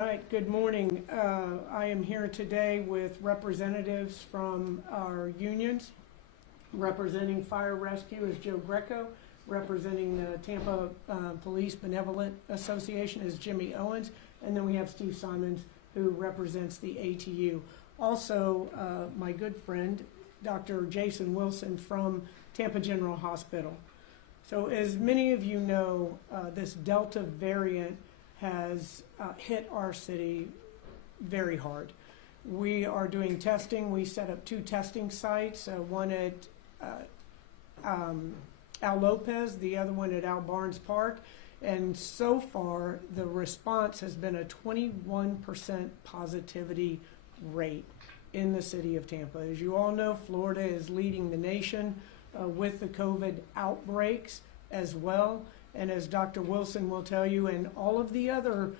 All right, good morning. I am here today with representatives from our unions. Representing Fire Rescue is Joe Greco. Representing the Tampa Police Benevolent Association is Jimmy Owens. And then we have Steve Simons, who represents the ATU. Also, my good friend, Dr. Jason Wilson from Tampa General Hospital. So as many of you know, this Delta variant has hit our city very hard. We are doing testing. We set up 2 testing sites, one at Al Lopez, the other one at Al Barnes Park. And so far, the response has been a 21% positivity rate in the city of Tampa. As you all know, Florida is leading the nation with the COVID outbreaks as well. And as Dr. Wilson will tell you, and all of the other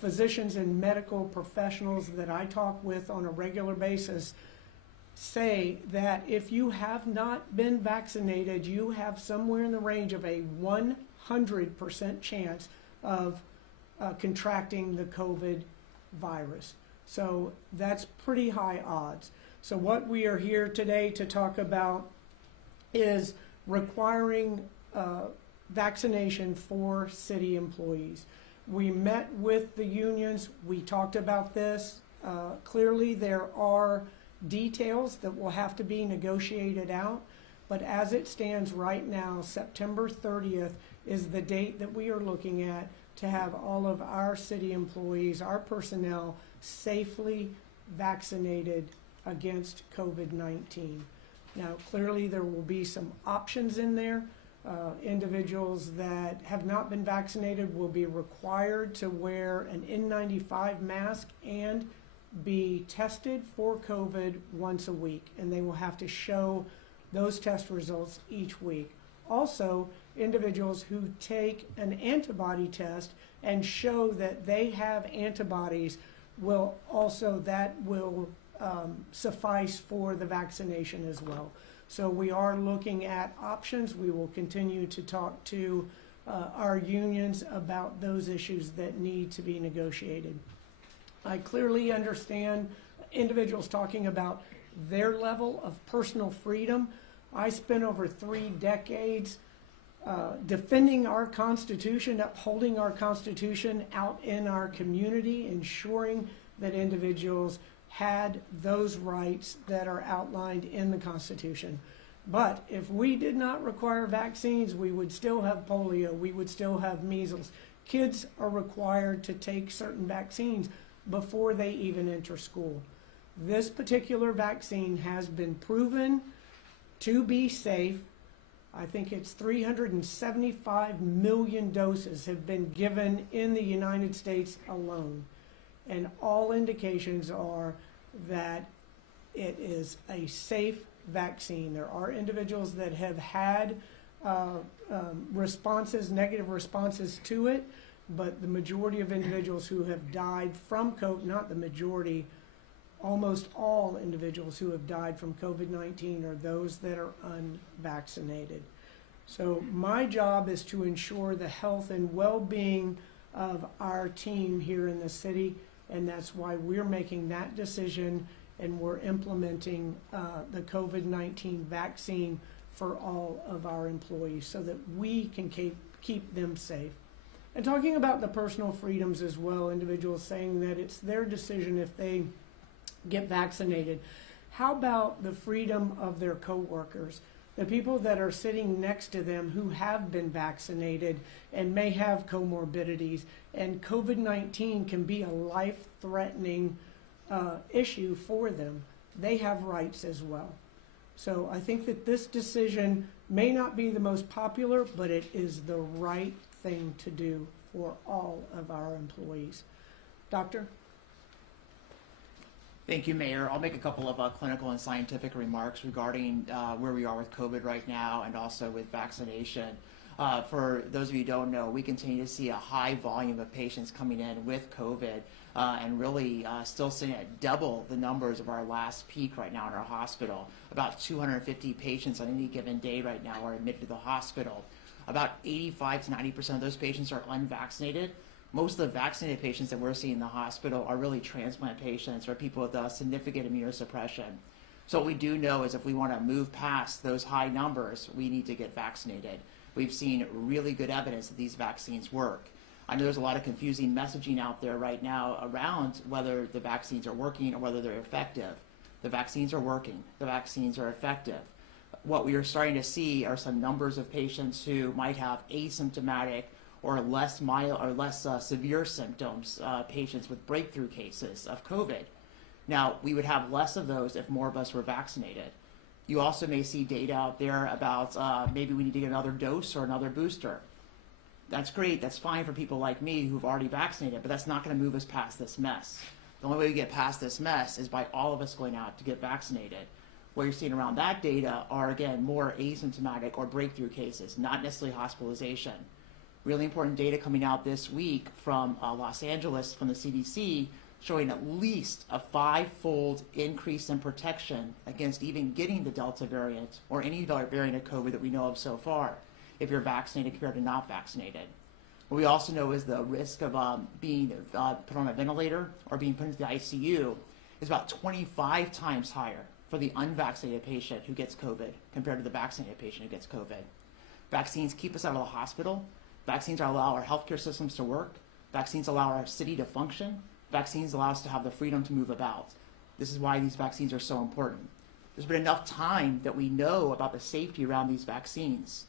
physicians and medical professionals that I talk with on a regular basis say that if you have not been vaccinated, you have somewhere in the range of a 100% chance of contracting the COVID virus. So that's pretty high odds. So what we are here today to talk about is requiring vaccination for city employees. We met with the unions. We talked about this. Clearly, there are details that will have to be negotiated out, but as it stands right now, September 30th is the date that we are looking at to have all of our city employees, our personnel, safely vaccinated against COVID-19. Now, clearly, there will be some options in there. Individuals that have not been vaccinated will be required to wear an N95 mask and be tested for COVID once a week, and they will have to show those test results each week. Also, individuals who take an antibody test and show that they have antibodies will suffice for the vaccination as well. So we are looking at options. We will continue to talk to our unions about those issues that need to be negotiated. I clearly understand individuals talking about their level of personal freedom. I spent over 3 decades defending our Constitution, upholding our Constitution out in our community, ensuring that individuals had those rights that are outlined in the Constitution. But if we did not require vaccines, we would still have polio, we would still have measles. Kids are required to take certain vaccines before they even enter school. This particular vaccine has been proven to be safe. I think it's 375 million doses have been given in the United States alone. And all indications are that it is a safe vaccine. There are individuals that have had negative responses to it, but the majority of individuals who have died from COVID, not the majority, almost all individuals who have died from COVID-19 are those that are unvaccinated. So my job is to ensure the health and well-being of our team here in the city, and that's why we're making that decision and we're implementing the COVID-19 vaccine for all of our employees so that we can keep them safe. And talking about the personal freedoms as well, individuals saying that it's their decision if they get vaccinated. How about the freedom of their coworkers? The people that are sitting next to them who have been vaccinated and may have comorbidities, and COVID-19 can be a life-threatening issue for them. They have rights as well. So I think that this decision may not be the most popular, but it is the right thing to do for all of our employees. Doctor? Thank you, Mayor. I'll make a couple of clinical and scientific remarks regarding where we are with COVID right now and also with vaccination. For those of you who don't know, we continue to see a high volume of patients coming in with COVID and really still sitting at double the numbers of our last peak right now in our hospital. About 250 patients on any given day right now are admitted to the hospital. About 85 to 90% of those patients are unvaccinated. Most of the vaccinated patients that we're seeing in the hospital are really transplant patients or people with significant immunosuppression. So what we do know is if we want to move past those high numbers, we need to get vaccinated. We've seen really good evidence that these vaccines work. I know there's a lot of confusing messaging out there right now around whether the vaccines are working or whether they're effective. The vaccines are working. The vaccines are effective. What we are starting to see are some numbers of patients who might have asymptomatic or less mild or less severe symptoms, patients with breakthrough cases of COVID. Now, we would have less of those if more of us were vaccinated. You also may see data out there about maybe we need to get another dose or another booster. That's great. That's fine for people like me who've already vaccinated, but that's not going to move us past this mess. The only way we get past this mess is by all of us going out to get vaccinated. What you're seeing around that data are, again, more asymptomatic or breakthrough cases, not necessarily hospitalization. Really important data coming out this week from Los Angeles from the CDC showing at least a 5-fold increase in protection against even getting the Delta variant or any variant of COVID that we know of so far if you're vaccinated compared to not vaccinated. What we also know is the risk of being put on a ventilator or being put into the ICU is about 25 times higher for the unvaccinated patient who gets COVID compared to the vaccinated patient who gets COVID. Vaccines keep us out of the hospital. Vaccines allow our healthcare systems to work. Vaccines allow our city to function. Vaccines allow us to have the freedom to move about. This is why these vaccines are so important. There's been enough time that we know about the safety around these vaccines.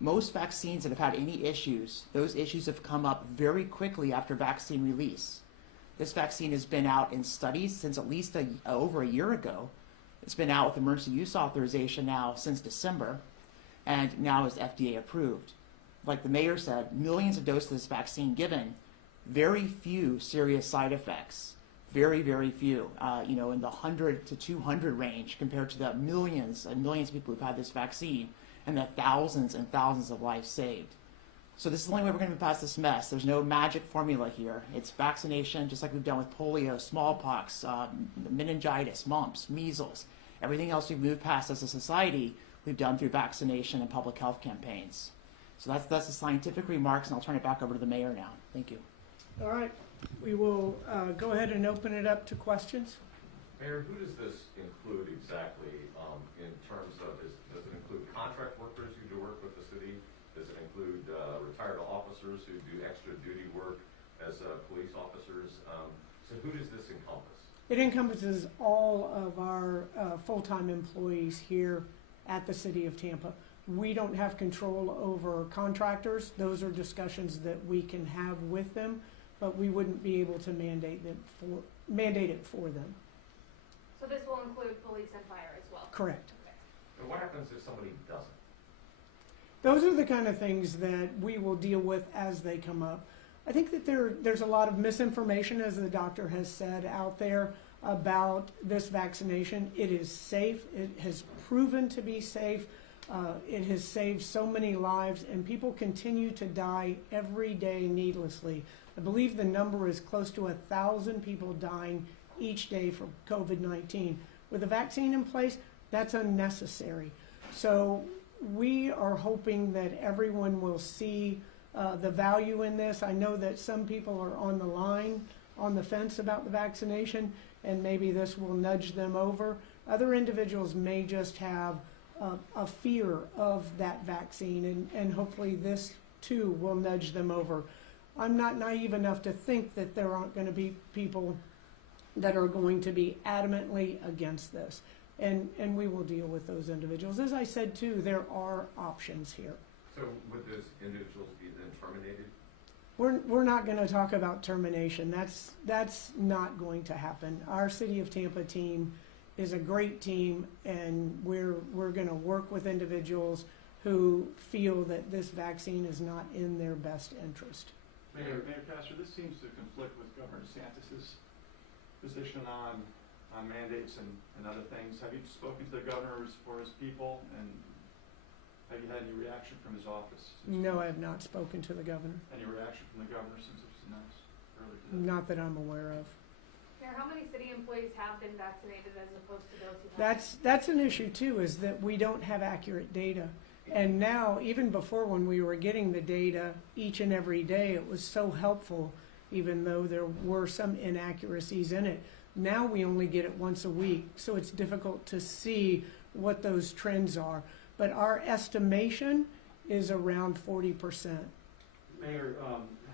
Most vaccines that have had any issues, those issues have come up very quickly after vaccine release. This vaccine has been out in studies since at least over a year ago. It's been out with emergency use authorization now since December, and now is FDA approved. Like the mayor said, millions of doses of this vaccine given, very few serious side effects. Very, very few, in the 100 to 200 range compared to the millions and millions of people who've had this vaccine and the thousands and thousands of lives saved. So this is the only way we're going to get past this mess. There's no magic formula here. It's vaccination, just like we've done with polio, smallpox, meningitis, mumps, measles. Everything else we've moved past as a society, we've done through vaccination and public health campaigns. So that's the scientific remarks, and I'll turn it back over to the mayor now. Thank you. All right, we will go ahead and open it up to questions. Mayor, who does this include exactly in terms of, does it include contract workers who do work with the city? Does it include retired officers who do extra duty work as police officers? So who does this encompass? It encompasses all of our full-time employees here at the City of Tampa. We don't have control over contractors. Those are discussions that we can have with them, but we wouldn't be able to mandate it for them. So this will include police and fire as well? Correct. Okay. And what happens if somebody doesn't? Those are the kind of things that we will deal with as they come up. I think that there's a lot of misinformation, as the doctor has said, out there about this vaccination. It is safe. It has proven to be safe. It has saved so many lives, and people continue to die every day needlessly. I believe the number is close to 1,000 people dying each day from COVID-19. With a vaccine in place, that's unnecessary. So we are hoping that everyone will see the value in this. I know that some people are on the fence about the vaccination, and maybe this will nudge them over. Other individuals may just have a fear of that vaccine, and hopefully this too will nudge them over. I'm not naive enough to think that there aren't going to be people that are going to be adamantly against this, and we will deal with those individuals. As I said too, there are options here. So would those individuals be then terminated? We're not going to talk about termination. That's not going to happen. Our City of Tampa team is a great team, and we're going to work with individuals who feel that this vaccine is not in their best interest. Mayor Castor, this seems to conflict with Governor DeSantis' position on mandates and other things. Have you spoken to the governor for his people, and have you had any reaction from his office? No, I have not spoken to the governor. Any reaction from the governor since it was announced earlier today? Not that I'm aware of. Mayor, how many city employees have been vaccinated as opposed to those who haven't? That's an issue too, is that we don't have accurate data. And now, even before when we were getting the data each and every day, it was so helpful even though there were some inaccuracies in it. Now we only get it once a week, so it's difficult to see what those trends are. But our estimation is around 40%. Mayor,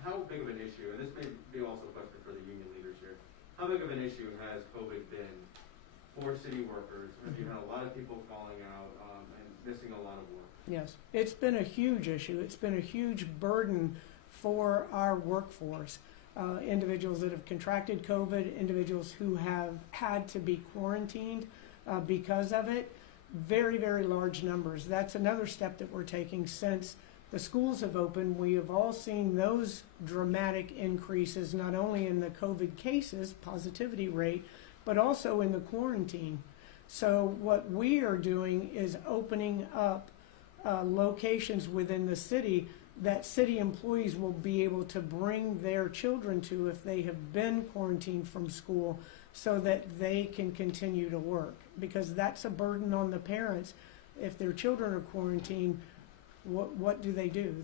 how big of an issue, and this may be also a question for the union leaders here, how big of an issue has COVID been for city workers? Have you had a lot of people calling out and missing a lot of work? Yes, it's been a huge issue. It's been a huge burden for our workforce. Individuals that have contracted COVID, individuals who have had to be quarantined because of it, very, very large numbers. That's another step that we're taking since the schools have opened. We have all seen those dramatic increases, not only in the COVID cases, positivity rate, but also in the quarantine. So what we are doing is opening up locations within the city that city employees will be able to bring their children to if they have been quarantined from school, so that they can continue to work, because that's a burden on the parents. If their children are quarantined, what do?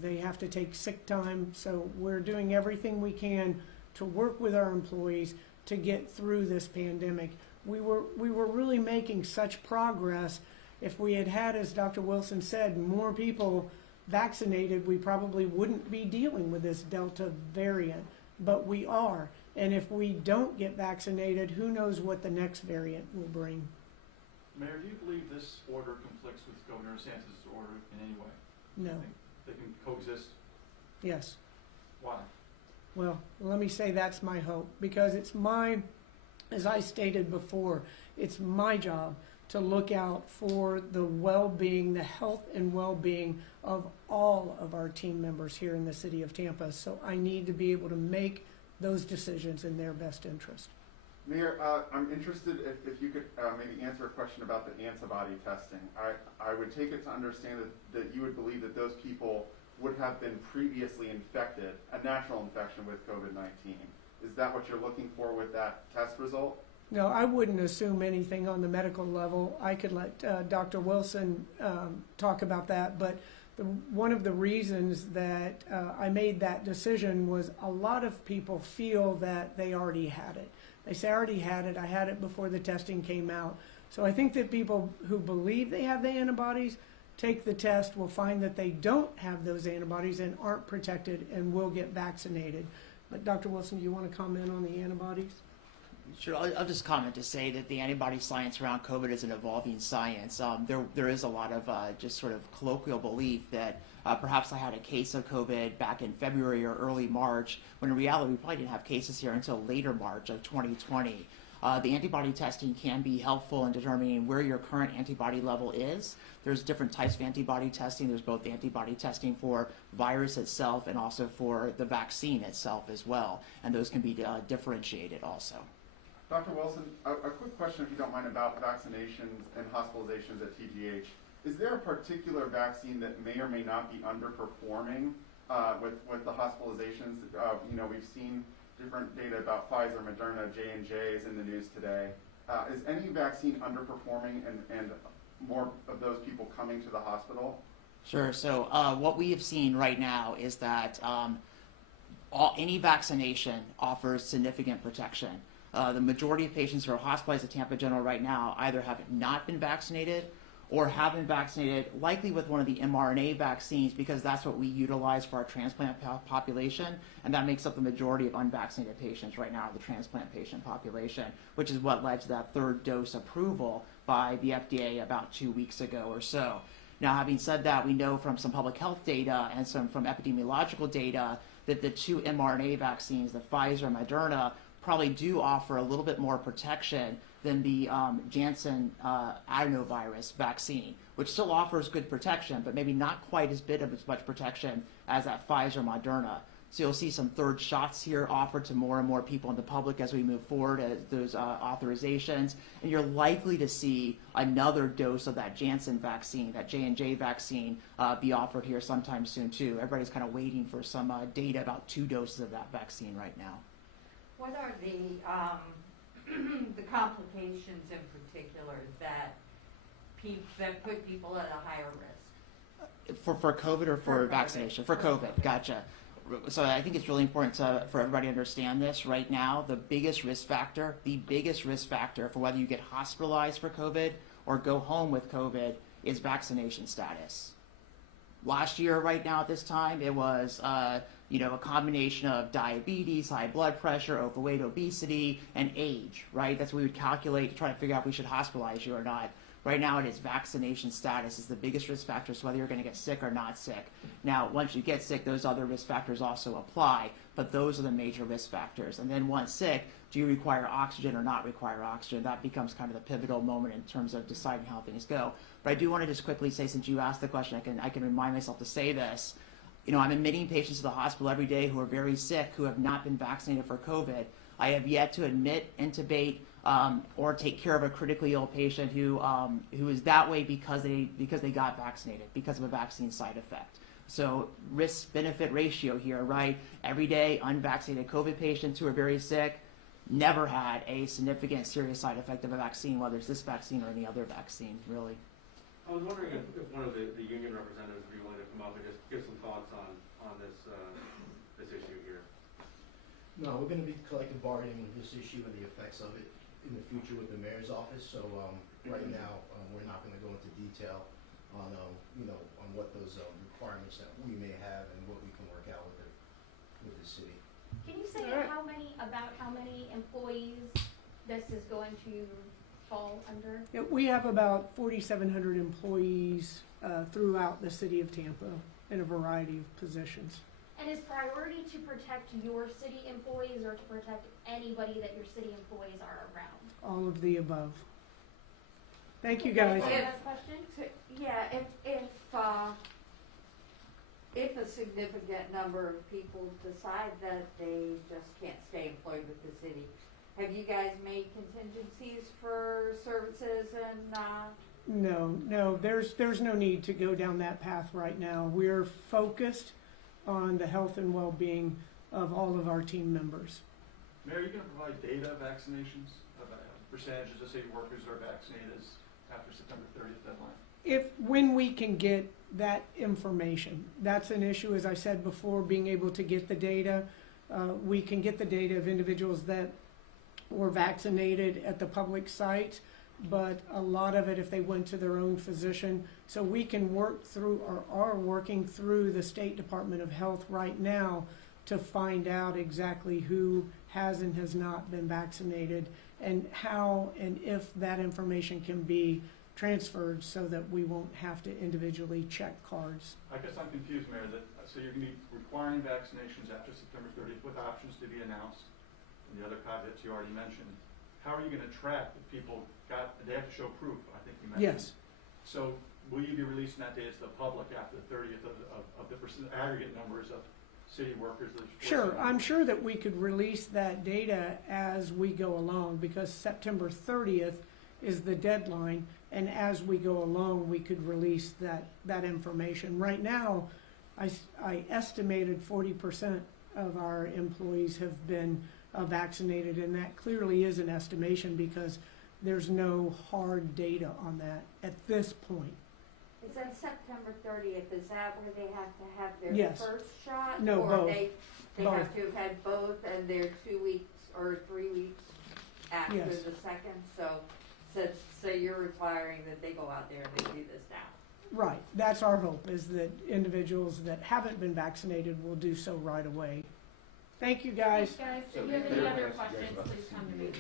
They have to take sick time. So we're doing everything we can to work with our employees to get through this pandemic. We were really making such progress. If we had had, as Dr. Wilson said, more people vaccinated, we probably wouldn't be dealing with this Delta variant, but we are. And if we don't get vaccinated, who knows what the next variant will bring. Mayor, do you believe this order conflicts with Governor DeSantis' order in any way? No. Think they can coexist? Yes. Why? Well, let me say that's my hope, because it's as I stated before, it's my job to look out for the well-being, the health and well-being of all of our team members here in the city of Tampa. So I need to be able to make those decisions in their best interest. Mayor, I'm interested if you could maybe answer a question about the antibody testing. I would take it to understand that you would believe that those people would have been previously infected, a natural infection with COVID-19. Is that what you're looking for with that test result? No, I wouldn't assume anything on the medical level. I could let Dr. Wilson talk about that, but one of the reasons that I made that decision was a lot of people feel that they already had it. They say, I already had it. I had it before the testing came out. So I think that people who believe they have the antibodies take the test, will find that they don't have those antibodies and aren't protected, and will get vaccinated. But Dr. Wilson, do you want to comment on the antibodies? Sure, I'll just comment to say that the antibody science around COVID is an evolving science. There is a lot of just sort of colloquial belief that perhaps I had a case of COVID back in February or early March, when in reality we probably didn't have cases here until later March of 2020. The antibody testing can be helpful in determining where your current antibody level is. There's different types of antibody testing. There's both antibody testing for virus itself and also for the vaccine itself as well, and those can be differentiated also. Dr. Wilson, a quick question, if you don't mind, about vaccinations and hospitalizations at TGH. Is there a particular vaccine that may or may not be underperforming with the hospitalizations? We've seen different data about Pfizer, Moderna, J&J is in the news today. Is any vaccine underperforming and more of those people coming to the hospital? Sure. So what we have seen right now is that any vaccination offers significant protection. The majority of patients who are hospitalized at Tampa General right now either have not been vaccinated or have been vaccinated, likely with one of the mRNA vaccines, because that's what we utilize for our transplant population, and that makes up the majority of unvaccinated patients right now, the transplant patient population, which is what led to that third dose approval by the FDA about 2 weeks ago or so. Now, having said that, we know from some public health data and from epidemiological data that the two mRNA vaccines, the Pfizer and Moderna, probably do offer a little bit more protection than the Janssen adenovirus vaccine, which still offers good protection, but maybe not quite as much protection as that Pfizer Moderna. So you'll see some third shots here offered to more and more people in the public as we move forward as those authorizations, and you're likely to see another dose of that Janssen vaccine, that J&J vaccine, be offered here sometime soon too. Everybody's kind of waiting for some data about 2 doses of that vaccine right now. What are the complications in particular that put people at a higher risk? For COVID or for vaccination? For COVID, gotcha. so I think it's really important for everybody to understand this. Right now, the biggest risk factor for whether you get hospitalized for COVID or go home with COVID is vaccination status. Last year, right now at this time, it was a combination of diabetes, high blood pressure, overweight, obesity, and age, right? That's what we would calculate to try to figure out if we should hospitalize you or not. Right now, it is vaccination status is the biggest risk factor, so whether you're going to get sick or not sick. Now, once you get sick, those other risk factors also apply, but those are the major risk factors. And then once sick, do you require oxygen or not require oxygen? That becomes kind of the pivotal moment in terms of deciding how things go. But I do want to just quickly say, since you asked the question, I can remind myself to say this. I'm admitting patients to the hospital every day who are very sick, who have not been vaccinated for COVID. I have yet to admit, intubate, or take care of a critically ill patient who is that way because they got vaccinated, because of a vaccine side effect. So risk-benefit ratio here, right? Every day, unvaccinated COVID patients who are very sick never had a significant serious side effect of a vaccine, whether it's this vaccine or any other vaccine, really. I was wondering if one of the union representatives would be willing to come up and just give some thoughts on this issue here. No, we're going to be collective bargaining with this issue and the effects of it in the future with the mayor's office. So right now, we're not going to go into detail on on what those requirements that we may have and what we can work out with the city. Can you say how many employees this is going to fall under? Yeah, we have about 4,700 employees throughout the city of Tampa in a variety of positions. And is priority to protect your city employees or to protect anybody that your city employees are around? All of the above. Thank you, guys. Any other questions? Yeah, if a significant number of people decide that they just can't stay employed with the city, have you guys made contingencies for services and? No, there's no need to go down that path right now. We're focused on the health and well-being of all of our team members. Mayor, are you going to provide data vaccinations, percentages of city workers are vaccinated after September 30th deadline? When we can get that information, that's an issue, as I said before, being able to get the data. We can get the data of individuals that were vaccinated at the public site, but a lot of it if they went to their own physician. So we can work through, or are working through the State Department of Health right now to find out exactly who has and has not been vaccinated and how and if that information can be transferred so that we won't have to individually check cards. I guess I'm confused, Mayor, so you're going to be requiring vaccinations after September 30th with options to be announced and the other caveats you already mentioned. How are you going to track if people they have to show proof, I think you mentioned. Yes. So will you be releasing that data to the public after the 30th of the aggregate numbers of city workers? Sure, I'm sure that we could release that data as we go along because September 30th is the deadline, and as we go along we could release that information. Right now, I estimated 40% of our employees have been vaccinated, and that clearly is an estimation because there's no hard data on that at this point. Is that September 30th, is that where they have to have their Yes. first shot? No, or both. they Both. have to have had both and they're 2 weeks or 3 weeks after Yes. the second? So you're requiring that they go out there and they do this now? Right, that's our hope, is that individuals that haven't been vaccinated will do so right away. Thank you, guys. Thanks, guys. If you have any other questions, please come to me.